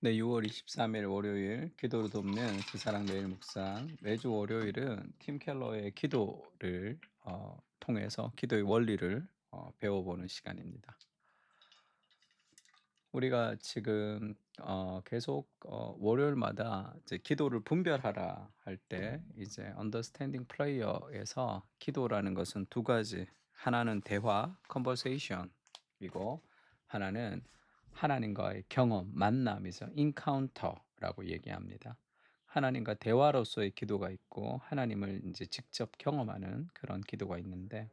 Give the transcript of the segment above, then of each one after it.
네, 6월 23일 월요일 기도를 돕는 주사랑 매일 묵상. 매주 월요일은 팀 켈러의 기도를 통해서 기도의 원리를 배워보는 시간입니다. 우리가 지금 계속 월요일마다 이제 기도를 분별하라 할 때 이제 Understanding Prayer에서 기도라는 것은 두 가지, 하나는 대화, conversation이고 하나는 하나님과의 경험, 만남이죠. encounter라고 얘기합니다. 하나님과 대화로서의 기도가 있고 하나님을 이제 직접 경험하는 그런 기도가 있는데,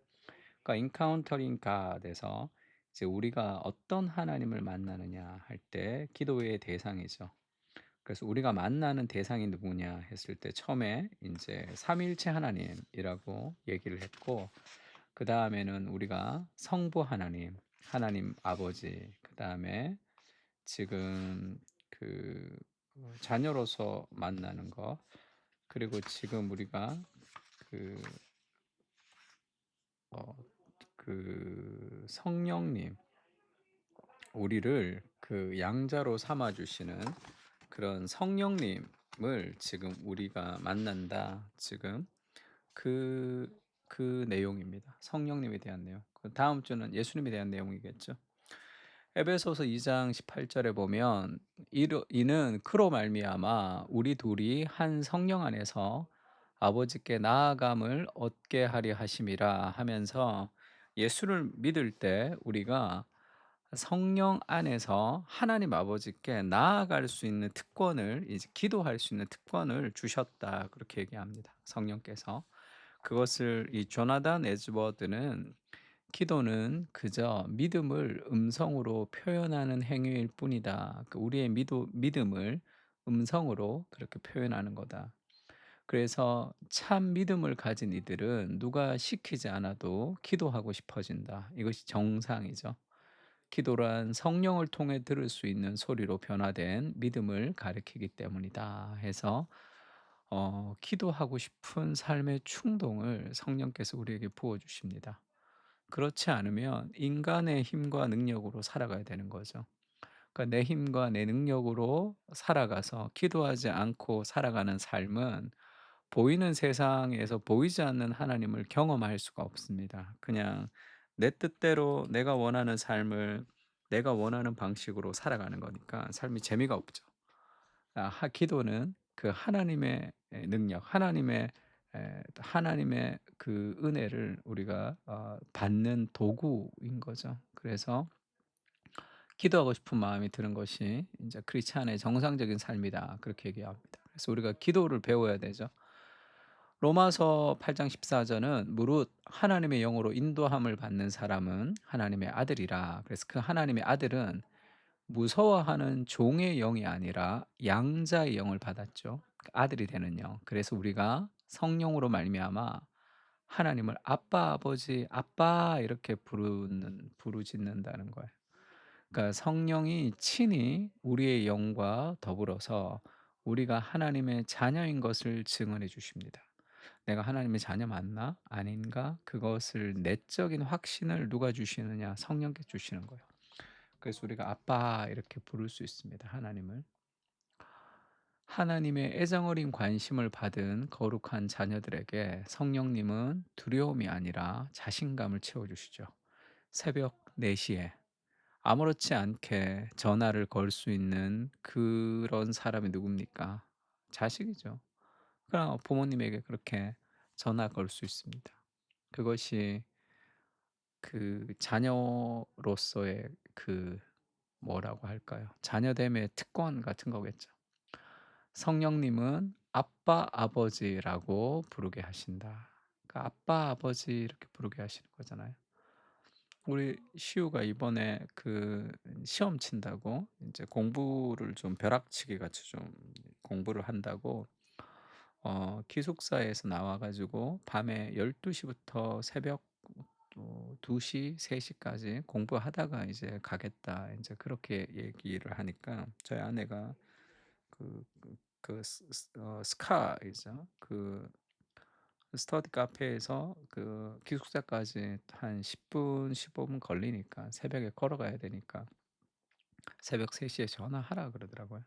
그러니까 encountering God에서 이제 우리가 어떤 하나님을 만나느냐 할 때 기도의 대상이죠. 그래서 우리가 만나는 대상이 누구냐 했을 때 처음에 이제 삼위일체 하나님이라고 얘기를 했고, 그다음에는 우리가 성부 하나님, 하나님 아버지, 그다음에 지금 그 자녀로서 만나는 것, 그리고 지금 우리가 그 어 성령님, 우리를 그 양자로 삼아 주시는 그런 성령님을 지금 우리가 만난다. 지금 그 내용입니다. 성령님에 대한 내용. 다음 주는 예수님에 대한 내용이겠죠. 에베소서 2장 18 절에 보면 이는 그로 말미암아 우리 둘이 한 성령 안에서 아버지께 나아감을 얻게 하려 하심이라 하면서, 예수를 믿을 때 우리가 성령 안에서 하나님 아버지께 나아갈 수 있는 특권을, 이제 기도할 수 있는 특권을 주셨다, 그렇게 얘기합니다. 성령께서. 그것을 이 조나단 에즈워드는 기도는 그저 믿음을 음성으로 표현하는 행위일 뿐이다. 우리의 믿음을 음성으로 그렇게 표현하는 거다. 그래서 참 믿음을 가진 이들은 누가 시키지 않아도 기도하고 싶어진다. 이것이 정상이죠. 기도란 성령을 통해 들을 수 있는 소리로 변화된 믿음을 가리키기 때문이다 해서, 기도하고 싶은 삶의 충동을 성령께서 우리에게 부어 주십니다. 그렇지 않으면 인간의 힘과 능력으로 살아가야 되는 거죠. 그러니까 내 힘과 내 능력으로 살아가서 기도하지 않고 살아가는 삶은 보이는 세상에서 보이지 않는 하나님을 경험할 수가 없습니다. 그냥 내 뜻대로 내가 원하는 삶을 내가 원하는 방식으로 살아가는 거니까 삶이 재미가 없죠. 기도는 그 하나님의 능력, 하나님의 그 은혜를 우리가 받는 도구인 거죠. 그래서 기도하고 싶은 마음이 드는 것이 이제 크리스찬의 정상적인 삶이다, 그렇게 얘기합니다. 그래서 우리가 기도를 배워야 되죠. 로마서 8장 14 절은 무릇 하나님의 영으로 인도함을 받는 사람은 하나님의 아들이라. 그래서 그 하나님의 아들은 무서워하는 종의 영이 아니라 양자의 영을 받았죠. 그 아들이 되는 영. 그래서 우리가 성령으로 말미암아 하나님을 아빠, 아버지, 아빠 이렇게 부르짖는다는 거예요. 그러니까 성령이 친히 우리의 영과 더불어서 우리가 하나님의 자녀인 것을 증언해 주십니다. 내가 하나님의 자녀 맞나? 아닌가? 그것을 내적인 확신을 누가 주시느냐? 성령께 주시는 거예요. 그래서 우리가 아빠 이렇게 부를 수 있습니다, 하나님을. 하나님의 애정어린 관심을 받은 거룩한 자녀들에게 성령님은 두려움이 아니라 자신감을 채워주시죠. 새벽 4시에 아무렇지 않게 전화를 걸 수 있는 그런 사람이 누굽니까? 자식이죠. 그럼 부모님에게 그렇게 전화 걸 수 있습니다. 그것이 그 자녀로서의 그 뭐라고 할까요? 자녀됨의 특권 같은 거겠죠. 성령님은 아빠, 아버지라고 부르게 하신다. 그러니까 아빠, 아버지 이렇게 부르게 하시는 거잖아요. 우리 시우가 이번에 그 시험 친다고 이제 공부를 좀 벼락치기 같이 좀 공부를 한다고 기숙사에서 나와 가지고 밤에 12시 부터 새벽 또 2시, 3시 까지 공부하다가 이제 가겠다, 인제 그렇게 얘기를 하니까 저희 아내가 스카이죠. 스터디 카페에서 그 기숙사까지 한 10분, 15분 걸리니까 새벽에 걸어가야 되니까 새벽 3 시에 전화하라 그러더라고요.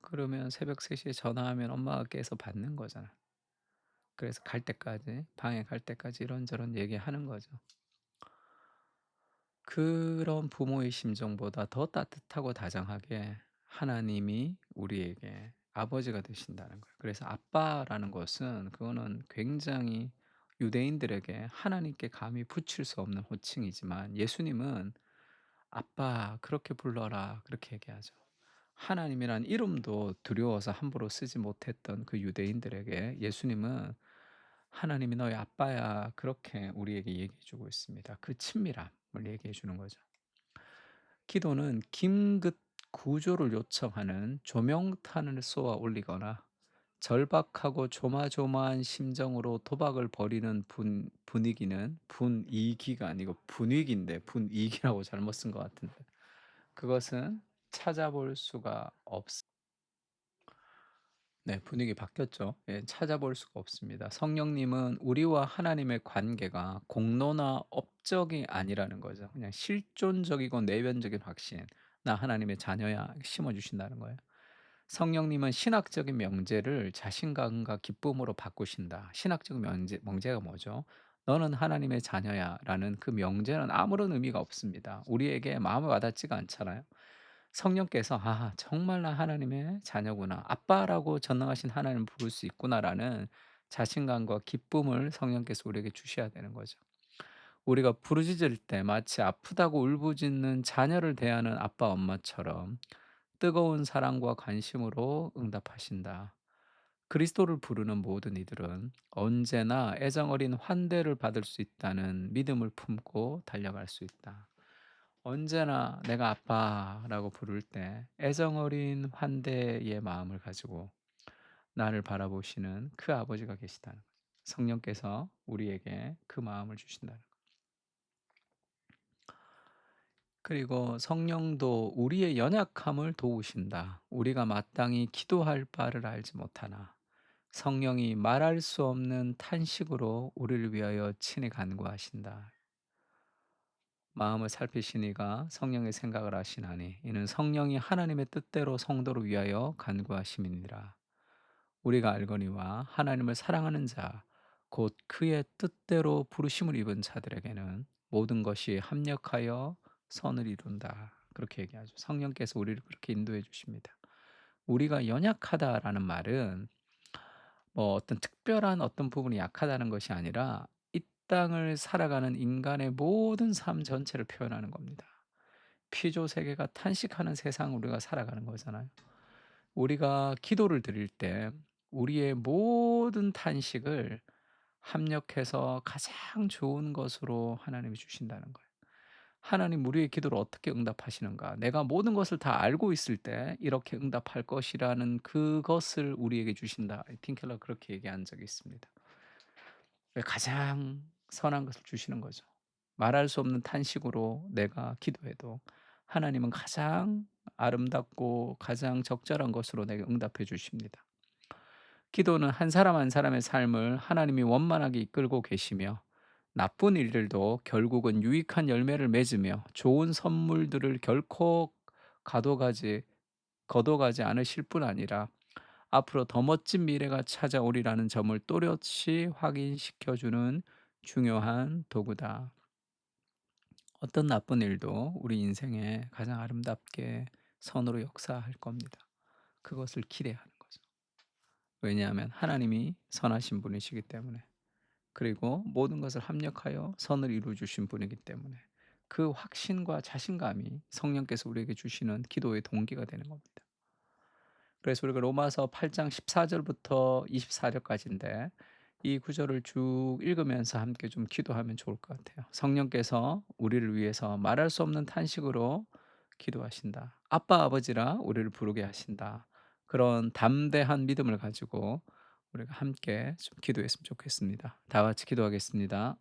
그러면 새벽 3 시에 전화하면 엄마가 깨서 받는 거잖아. 그래서 갈 때까지 방에 갈 때까지 이런저런 얘기하는 거죠. 그런 부모의 심정보다 더 따뜻하고 다정하게 하나님이 우리에게 아버지가 되신다는 거예요. 그래서 아빠라는 것은 그거는 굉장히 유대인들에게 하나님께 감히 붙일 수 없는 호칭이지만 예수님은 "아빠 그렇게 불러라." 그렇게 얘기하죠. 하나님이란 이름도 두려워서 함부로 쓰지 못했던 그 유대인들에게 예수님은 "하나님이 너희 아빠야." 그렇게 우리에게 얘기해 주고 있습니다. 그 친밀함을 얘기해 주는 거죠. 기도는 긴급 구조를 요청하는 조명탄을 쏘아 올리거나 절박하고 조마조마한 심정으로 도박을 벌이는 분위기는 분위기가 아니고 분위기인데 분위기라고 잘못 쓴 것 같은데 그것은 찾아볼 수가 네, 분위기 바뀌었죠. 예, 찾아볼 수가 없습니다. 성령님은 우리와 하나님의 관계가 공로나 업적이 아니라는 거죠. 그냥 실존적이고 내면적인 확신. 나 하나님의 자녀야 심어 주신다는 거예요. 성령님은 신학적인 명제를 자신감과 기쁨으로 바꾸신다. 신학적 명제가 뭐죠? 너는 하나님의 자녀야라는 그 명제는 아무런 의미가 없습니다. 우리에게 마음에 와닿지가 않잖아요. 성령께서 '아 정말 나 하나님의 자녀구나. 아빠라고 전능하신 하나님을 부를 수 있구나.'라는 자신감과 기쁨을 성령께서 우리에게 주셔야 되는 거죠. 우리가 부르짖을 때 마치 아프다고 울부짖는 자녀를 대하는 아빠 엄마처럼 뜨거운 사랑과 관심으로 응답하신다. 그리스도를 부르는 모든 이들은 언제나 애정어린 환대를 받을 수 있다는 믿음을 품고 달려갈 수 있다. 언제나 내가 아빠라고 부를 때 애정어린 환대의 마음을 가지고 나를 바라보시는 그 아버지가 계시다는 거죠. 성령께서 우리에게 그 마음을 주신다는 거. 그리고 성령도 우리의 연약함을 도우신다. 우리가 마땅히 기도할 바를 알지 못하나 성령이 말할 수 없는 탄식으로 우리를 위하여 친히 간구하신다. 마음을 살피시니가 성령의 생각을 아시나니 이는 성령이 하나님의 뜻대로 성도를 위하여 간구하심이니라. 우리가 알거니와 하나님을 사랑하는 자 곧 그의 뜻대로 부르심을 입은 자들에게는 모든 것이 합력하여 선을 이룬다. 그렇게 얘기하죠. 성령께서 우리를 그렇게 인도해 주십니다. 우리가 연약하다라는 말은 뭐 어떤 특별한 어떤 부분이 약하다는 것이 아니라 이 땅을 살아가는 인간의 모든 삶 전체를 표현하는 겁니다. 피조 세계가 탄식하는 세상 우리가 살아가는 거잖아요. 우리가 기도를 드릴 때 우리의 모든 탄식을 합력해서 가장 좋은 것으로 하나님이 주신다는 거예요. 하나님 우리의 기도를 어떻게 응답하시는가? 내가 모든 것을 다 알고 있을 때 이렇게 응답할 것이라는 그것을 우리에게 주신다. 틴켈러 그렇게 얘기한 적이 있습니다. 가장 선한 것을 주시는 거죠. 말할 수 없는 탄식으로 내가 기도해도 하나님은 가장 아름답고 가장 적절한 것으로 내게 응답해 주십니다. 기도는 한 사람 한 사람의 삶을 하나님이 원만하게 이끌고 계시며 나쁜 일들도 결국은 유익한 열매를 맺으며 좋은 선물들을 결코 가둬가지 거둬가지 않으실 뿐 아니라 앞으로 더 멋진 미래가 찾아오리라는 점을 또렷이 확인시켜 주는 중요한 도구다. 어떤 나쁜 일도 우리 인생에 가장 아름답게 선으로 역사할 겁니다. 그것을 기대하는 거죠. 왜냐하면 하나님이 선하신 분이시기 때문에. 그리고 모든 것을 합력하여 선을 이루어 주신 분이기 때문에 그 확신과 자신감이 성령께서 우리에게 주시는 기도의 동기가 되는 겁니다. 그래서 우리가 로마서 8장 14 절부터 24 절까지인데 이 구절을 쭉 읽으면서 함께 좀 기도하면 좋을 것 같아요. 성령께서 우리를 위해서 말할 수 없는 탄식으로 기도하신다. 아빠 아버지라 우리를 부르게 하신다. 그런 담대한 믿음을 가지고 우리가 함께 좀 기도했으면 좋겠습니다. 다 같이 기도하겠습니다.